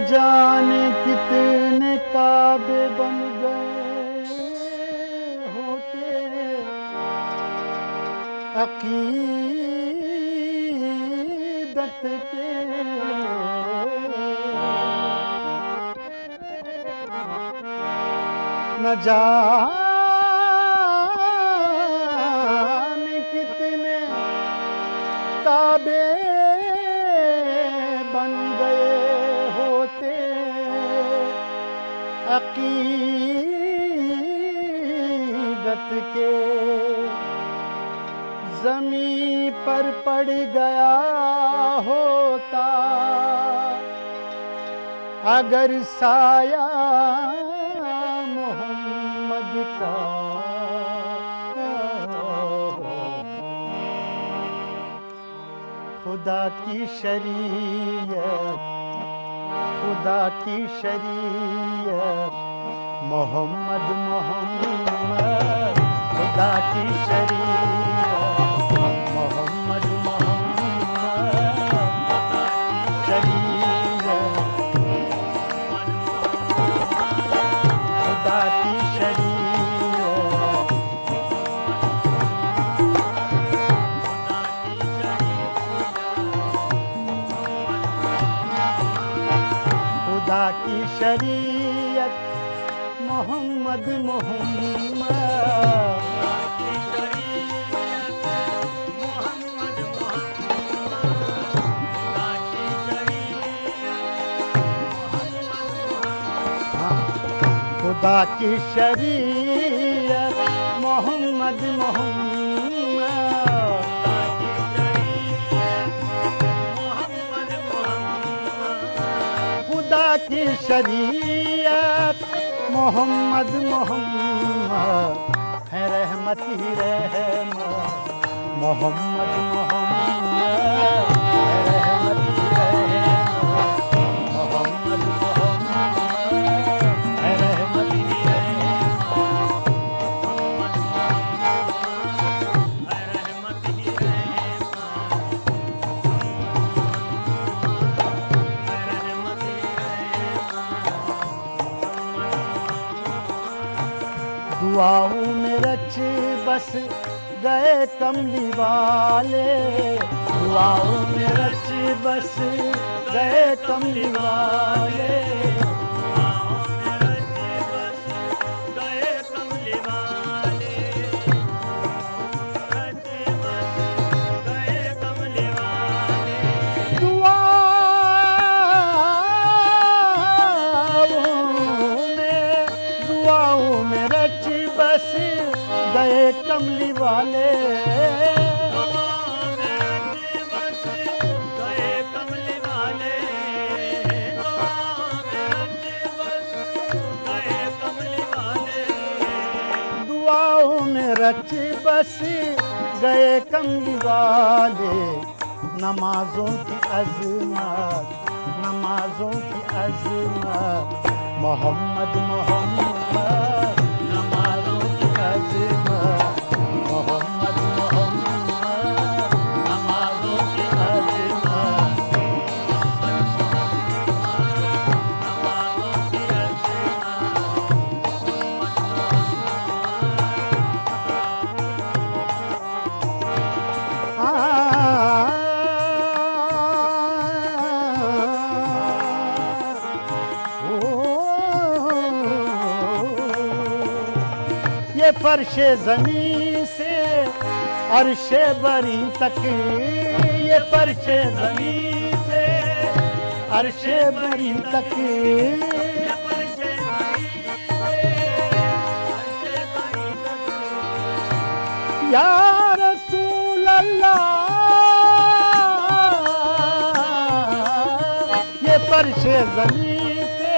जाने कितने काबे बन गए होते अकीदत के। न जाने कितने काबे बन गए होते अकीदत के। ज़मीं पर पड़ गया होता अगर साया मोहम्मद का। खुदा की शरीयत, खुदा की शरीयत मोहम्मद मोहम्मद। खुदा की शरीयत मोहम्मद मोहम्मद। शरीयत खुदा की शरीयत। खुदा की शरीयत मोहम्मद मोहम्मद। खुदा की शरीयत मोहम्मद मोहम्मद। खुदा की शरीयत मोहम्मद मोहम्मद है रहमत ही रहमत मोहम्मद मोहम्मद है रहमत ही रहमत मोहम्मद मोहम्मद है रहमत ही दुआओं में रच बस गए कमली वाले। दुआओं में रच बस गए कमली वाले। दुआओं में रच बस गए कमली वाले। दुआओं में रच बस गए कमली वाले। नमाजों की अज़मत, नमाजों की अज़मत मोहम्मद मोहम्मद। नमाजों की अज़मत मोहम्मद मोहम्मद। नमाजों की अज़मत नमाजों की ये फर्शे ज़मीन से अर्शे बरी तक। ये फर्शे ज़मीन से अर्शे बरी तक। या रसूल अल्लाह ये फर्शे ज़मीन से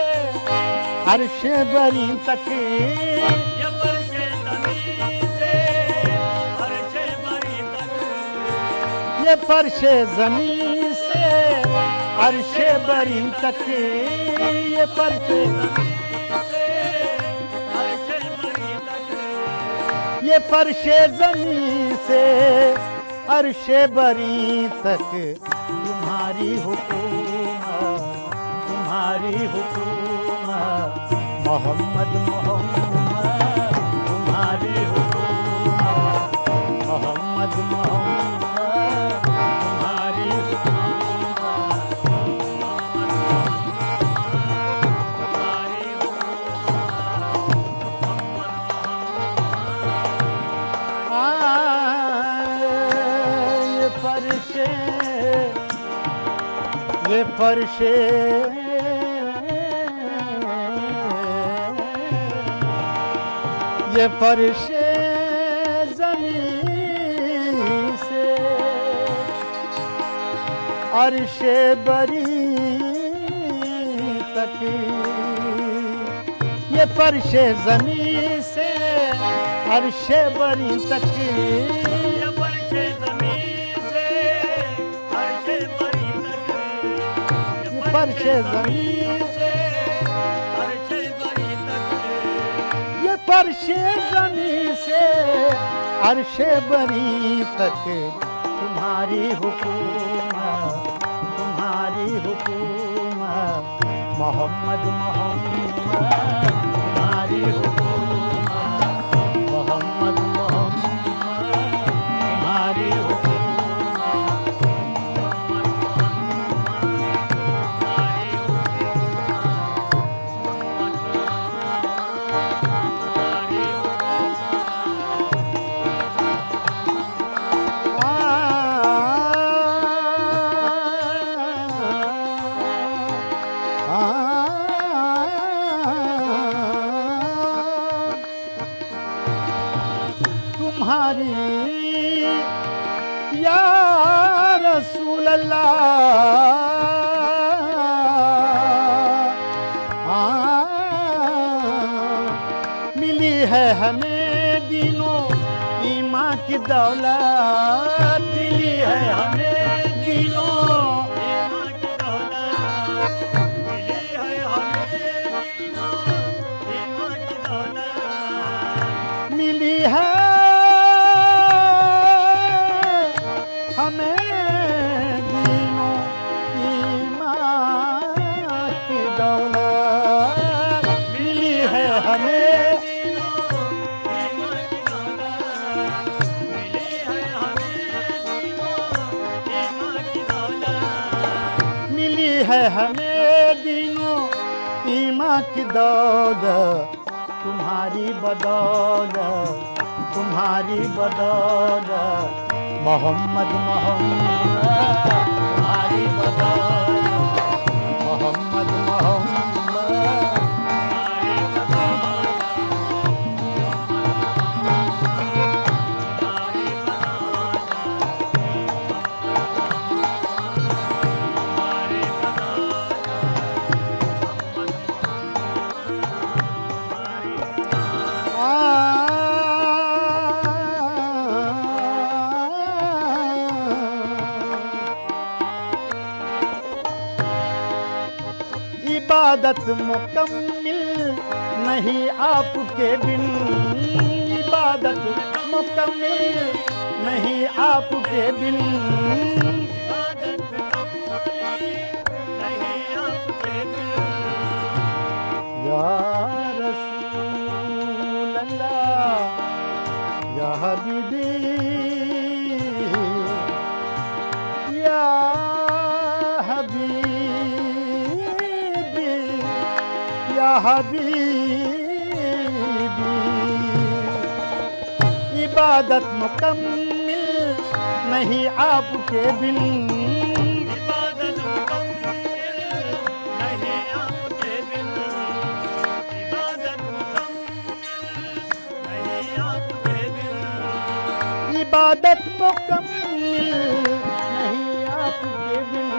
अर्शे बरी तक। ये फर्शे ज़मीन से अर्शे बरी तक। ये फर्शे ये फर्शे ज़मीन से अर्शे बरी तक तुम्हारी हुकूमत, तुम्हारी तुम्हारी हुकूमत मोहम्मद मोहम्मद तुम्हारी हुकूमत मोहम्मद मोहम्मद तुम्हारी ये फर्शे ये फर्शे ज़मीन से अर्शे बरी तक ये फर्शे ज़मीन से अर्शे बरी तक फर्शे ज़मीन से अर्शे बरी तक ये फर्शे ज़मीन से अर्शे बरी तक तुम्हारी हुकूमत मोहम्मद मोहम्मद तुम्हारी हुकूमत मोहम्मद मोहम्मद तुम्हारी तुम्हारी या रसूल अल्लाह मिली है हमें दीनों ईमान की दौलत मिली है हमें दीनों ईमान की दौलत मिली है हमें दीनों ईमान की दौलत मिली है हमें दीनों ईमान की दौलत मिली है हमें दीनों ईमान की दौलत मिली है हमें दीनों ईमान की दौलत मिली है हमें दीनों ईमान की दौलत तुम्हारी बदौलत मोहम्मद मोहम्मद तुम्हारी बदौलत मोहम्मद मोहम्मद तुम्हारी बदौलत तुम्हारी इबादत मुकम्मिल नहीं आपके बिन इबादत मुकम्मिल नहीं आपके बिन इबादत नहीं आपके बिन या रसूल अल्लाह या हबीबी या हबीबी या हबीबी इबादत मुकम्मिल नहीं आपके बिन इबादत मुकम्मिल नहीं आपके बिन इबादत मुकम्मिल नहीं आपके बिन इबादत मुकम्मिल नहीं आपके बिन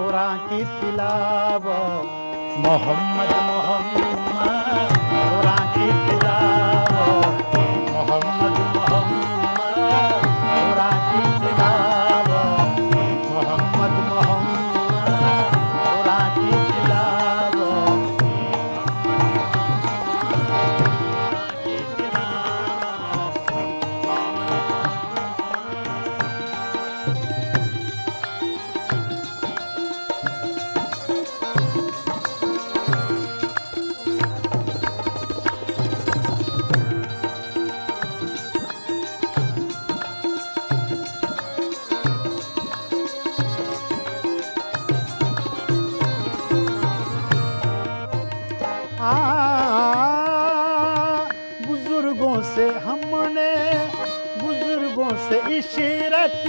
कुरान की तिलावत मोहम्मद मोहम्मद कुरान की तिलावत मोहम्मद मोहम्मद कुरान की तिलावत मोहम्मद मोहम्मद कुरान की तिलावत से इशरत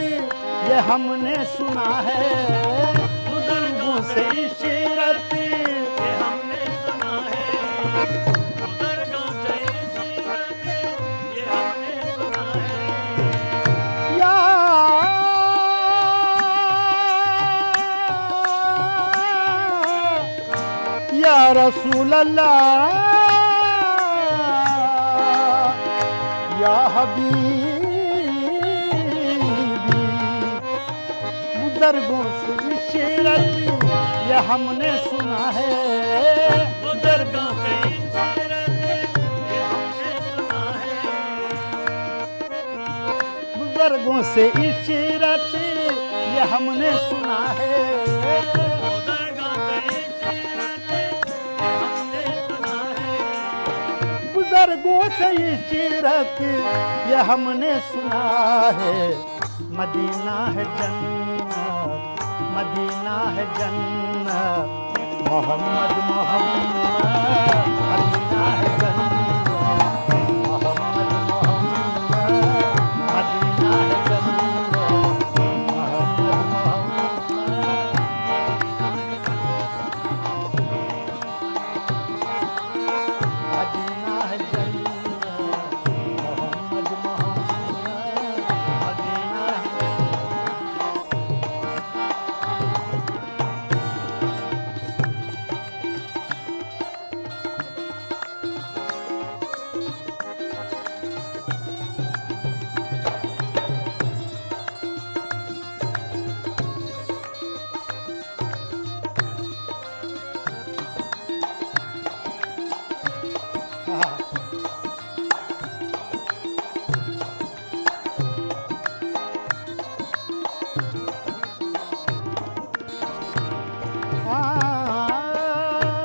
ये हमने सुना है, बुजुर्गों से इशरत ये हमने सुना है, बुजुर्गों से इशरत ये हमने सुना है। या रसूल अल्लाह या हबीबी, बुजुर्गों से इशरत ये हमने सुना है, बुजुर्गों से इशरत ये हमने सुना है, बुजुर्गों से इशरत ये हमने सुना है, बुजुर्गों से इशरत ये हमने सुना है। बुजुर्गों से इशरत ये हमने सुना है। मदीना है जन्नत, मदीना है जन्नत, मोहम्मद मोहम्मद, मदीना है जन्नत, मोहम्मद मोहम्मद, मदीना है जन्नत, मोहम्मद मोहम्मद। मदीना है जन्नत, मोहम्मद मोहम्मद, मदीना है।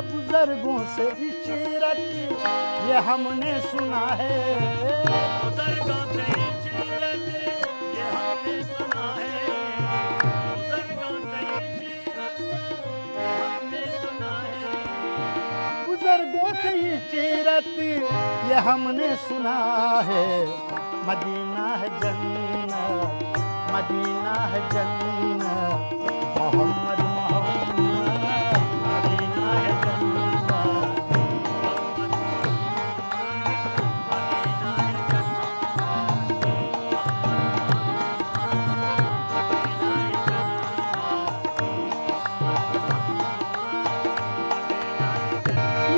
बुजुर्गों से इशरत ये हमने सुना है, बुजुर्गों से इशरत ये हमने सुना है, बुजुर्गों से इशरत ये हमने सुना है। बुजुर्गों से इशरत ये हमने सुना है। मदीना है जन्नत, मदीना है जन्नत, मोहम्मद मोहम्मद, मदीना है जन्नत।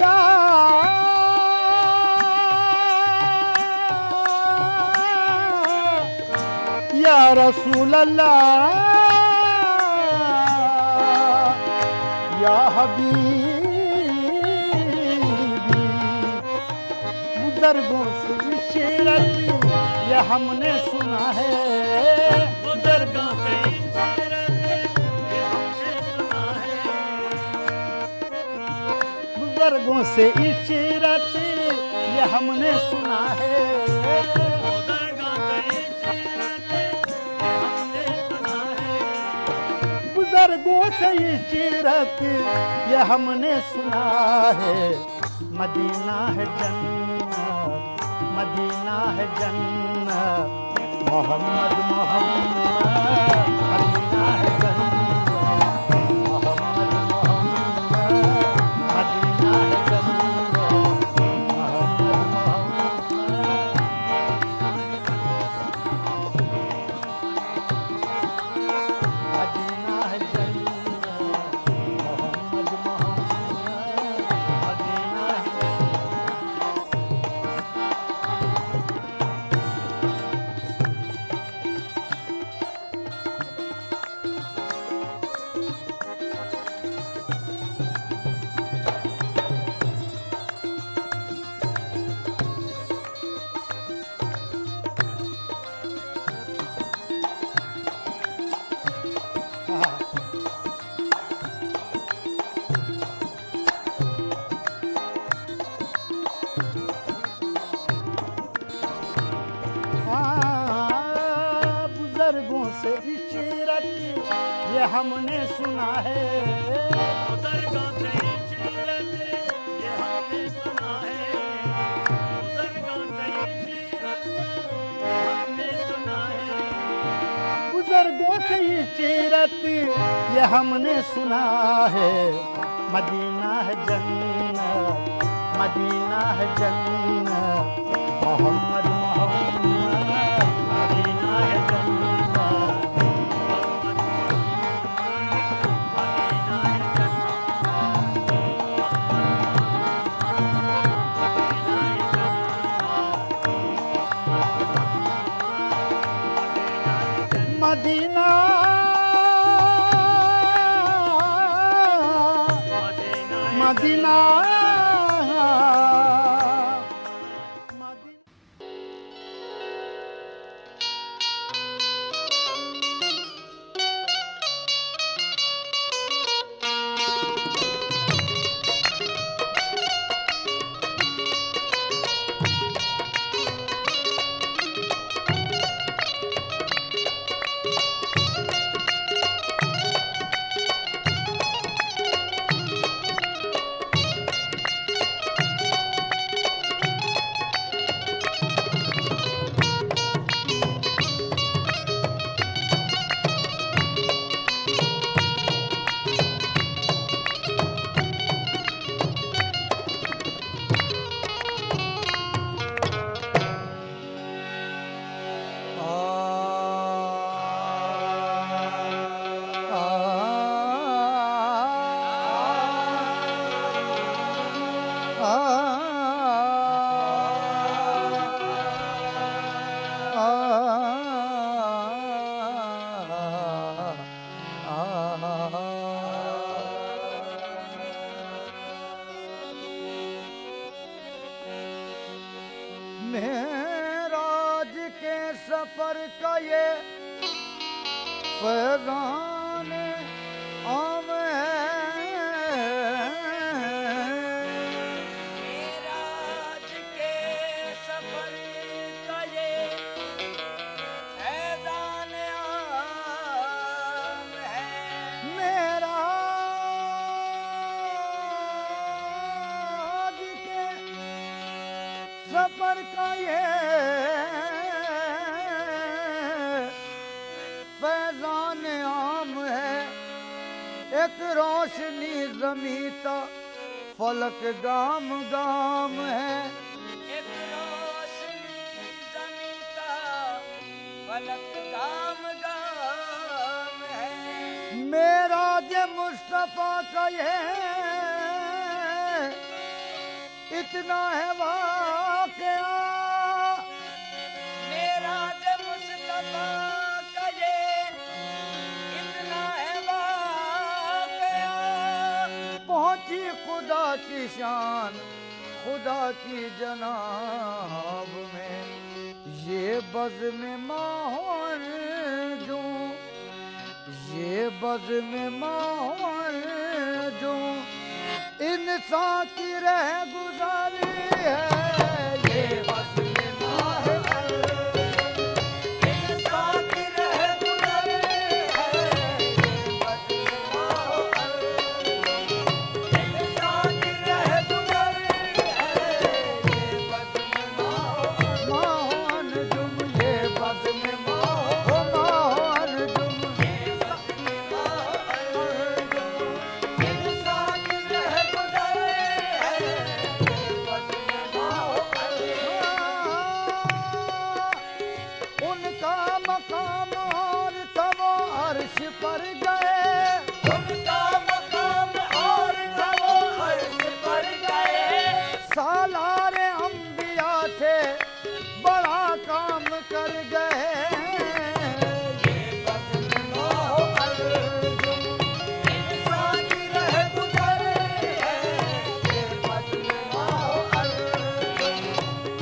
या या रसूल अल्लाह या हबीबी, बुजुर्गों से इशरत ये हमने सुना है, बुजुर्गों से इशरत ये हमने सुना है, बुजुर्गों से इशरत ये हमने सुना है। बुजुर्गों से इशरत ये हमने सुना है। बुजुर्गों से इशरत ये हमने सुना है। मदीना है जन्नत, मदीना है जन्नत, मोहम्मद मोहम्मद, मदीना है जन्नत, मोहम्मद मोहम्मद, मदीना है जन्नत, मोहम्मद मोहम्मद। मदीना है जन्नत, मोहम्मद मोहम्मद, मदीना है। बुजुर्गों से इशरत ये हमने सुना है, बुजुर्गों से इशरत ये हमने सुना है, बुजुर्गों से इशरत ये हमने सुना है। सीरत ये हमने सुना है। मदीना है जन्नत, मदीना है जन्नत, मोहम्मद मोहम्मद। मदीना है जन्नत, मोहम्मद मदीना है जन्नत, मदीना मदीना मेराज के सफर का ये फैजान आम है। मेराज के सफर का ये फैज़ान आम है। मेराज के सफर का ये फैजान आम है। एक रोशनी ज़मीता फलक गाम गाम है। एक रोशनी ज़मीता फलक गाम गाम है। मेराज मुस्तफा का ये इतना है वाक़या। मेराज मुस्तफा का ये इतना है वाक़या। पहुंची खुदा की शान खुदा की जनाब में। ये बज़्म माहौल जो, ये बज़्म माहौल जो इंसान की रह गुजारी है। ये बज़्म माहौल इंसान की रह गुजारी है। ये बज़्म माहौल इंसान की रह गुजारी है। ये बज़्म माहौल जुम, ये बज़्म माहौल जुम, ये बज़्म माहौल जुम इंसान की रह गुजारी है। ये बज़्म माहौल उनका मकाम और तब अर्श पर गए। उनका मकाम और वो अर्श पर गए। सालारे अंबिया थे बड़ा काम कर गए। ये बज़्म माहौल जुम इंसान की रह गुजारी है। ये बज़्म माहौल जुम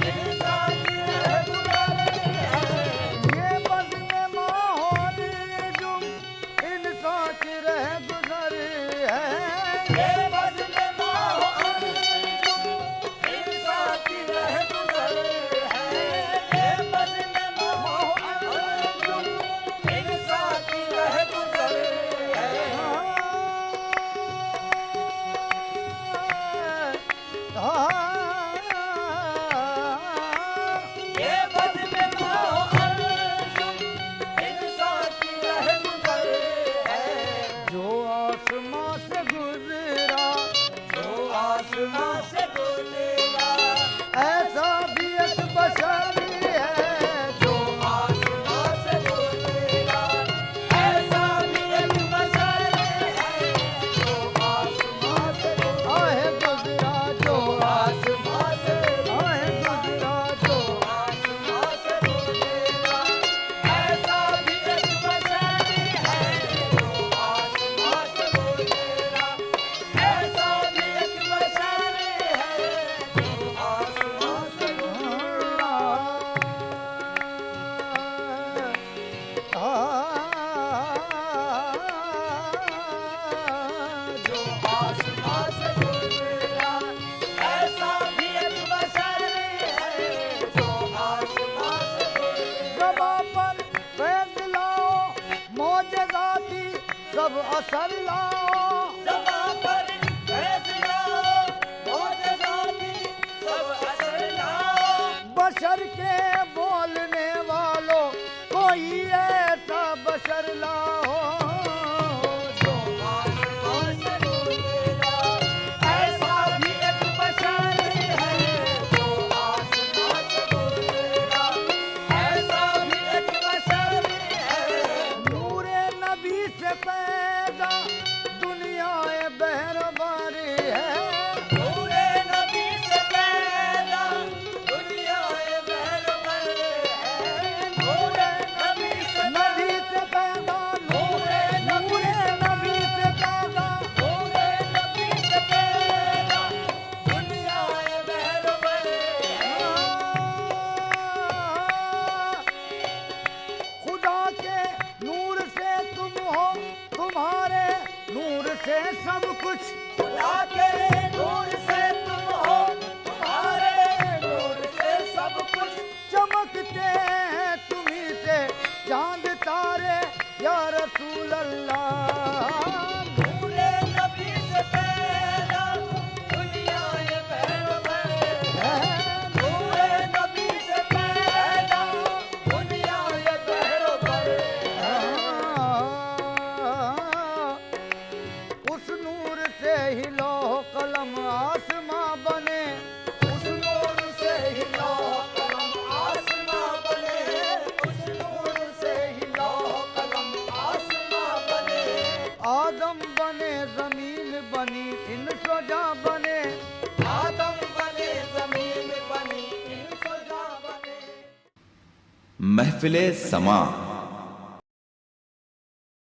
इंसान की रह गुजारी है। ये बज़्म माहौल जुम इंसान की रह गुजरी है। ये बज़्म माहौल जुम इंसान की रह गुजारी है। ये बज़्म माहौल जुम इंसान की रह गुजारी है। ये बज़्म माहौल जुम इंसान की रह गुजारी आसमां से बोलेगा ऐसा भी एक बशर है जो आसमां से बोलेगा ऐसा भी एक बशर है जो आसमां से बोलेगा आहे गुजरा जो आसमां से आहे गुजरा जो आसमां से बोलेगा ऐसा भी एक बशर है जो आसमां से बोलेगा ऐसा भी एक बशर है जो आसमां से जो आसमां से बोलेगा ऐसा भी एक बशर है जो आसमां से बोलेगा सभा पर फैज लाओ मौजज़ाती सब असर लाओ सभा पर फैज लाओ मौजज़ाती सब असर लाओ बशर के बोलने वालों कोई ऐसा बशर लाओ जो आसमां से बोलेगा ऐसा भी एक बशर है जो आसमां से बोलेगा ऐसा भी एक बशर है नूरे नबी से पैदा दुनिया बहरबारी है नूरे नबी से पैदा दुनिया बहरबर है नूरे नबी से नबी से पैदा नूरे नबी से पैदा नूरे नबी से पैदा दुनिया बहरबर है खुदा के नूर से तुम हो तुम्हारे नूर से सब कुछ खुदा के नूर से तुम हो तुम्हारे नूर से सब कुछ चमकते हैं तुम्ही से चांद तारे या रसूल अल्लाह नूरे नबी से पैदा दुनिया बहरबर है नूरे नबी से पैदा दुनिया बहरबर है उस नूर से ही लौह कलम आसमां बने उस नूर से ही लौह कलम आसमां बने उस नूर से ही लौह कलम आसमां बने आदम बने जमीन बनी इन सजा बने आदम बने जमीन बनी इंसजा बने महफिले समा